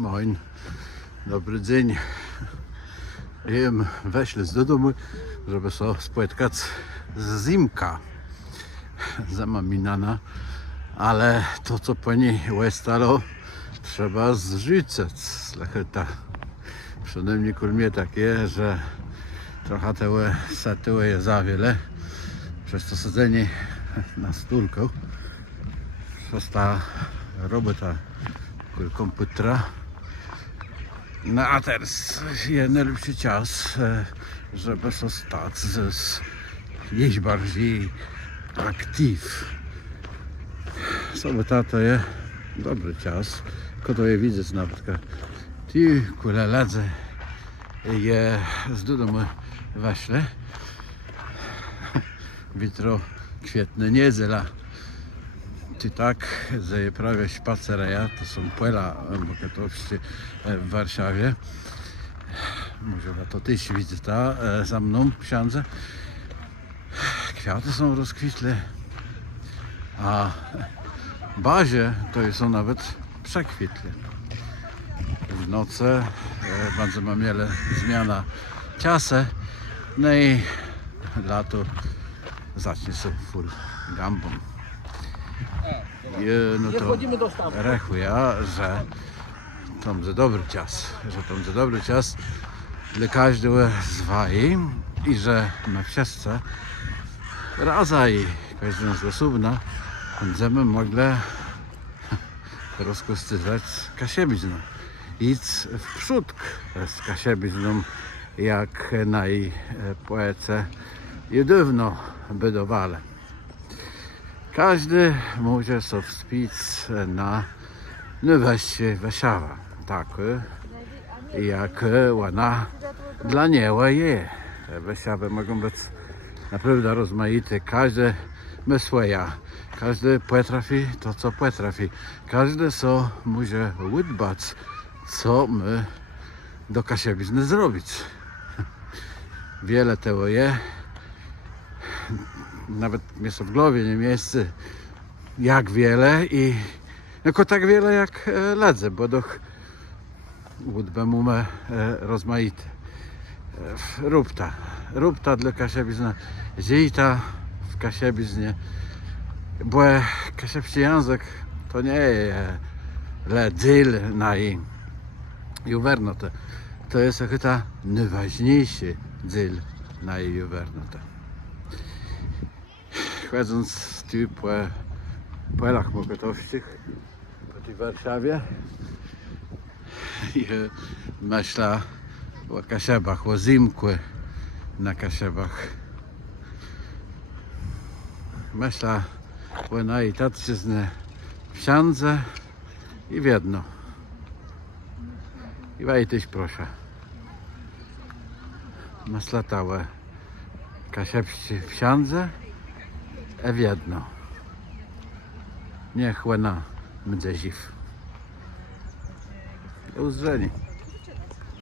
Moin, dobry dzień. Jem weszli do domu, żeby się spotkać z Zimka. Zamaminana, ale to co pani stalo, trzeba zrzucać z lecheta. Przede mnie kulmie takie, że trochę tego satyło jest za wiele. Przez to siedzenie na stulku, przez ta robota komputera. No a teraz jest najlepszy czas, żeby się stać, jeść bardziej aktyw. Sobota to jest dobry czas, kiedy je widzę nawet, ty kule ledze je z domu weszle. Jutro kwietne niedziela. Ty tak, że je prawie spacereja, to są pola buketowskie w Warszawie. Może to tyś widzę ta za mną siądze. Kwiaty są rozkwitłe, a bazie to są nawet przekwitłe. W nocy bardzo mam wiele zmiana czasu, no i lato zacznie się full gambą. No to rechuja, że to będzie dobry czas dla każdego z was i że my wszyscy razem i każdy z osobna będziemy mogli rozkostywać kasiebizną. Idź w przód z kasiebizną, jak na jej poece jedywno budowali. Każdy może sobie wspić na nowości Warszawa, tak jak ona dla niego jest. Warszawy mogą być naprawdę rozmaite, każdy ma swoje, każdy potrafi to, co potrafi, każdy so może udbać, co my do kasiebizny zrobić. Wiele tego jest. Nawet mnie w głowie nie mieści jak wiele i tylko tak wiele jak ledzę, bo doch łódbę mamy rozmaite. Rób ta dla kasiebizny, zjejta w kasiebiznie, bo kasiebski język to nie jest ledzyl na im. Juwernotę. To jest chyba najważniejszy dziel na jej juwernotę. Chodząc tu po polach buketowskich po tej Warszawie i myślę o kasiebach, o zimku na kasiebach. Myślę o najtatczyzny wsiądze i wiedno. I wejdziesz proszę. Myślę tałe kasiebscy wsiądze a wiedno. Niech łena będzie ziw. Do usłyszenia.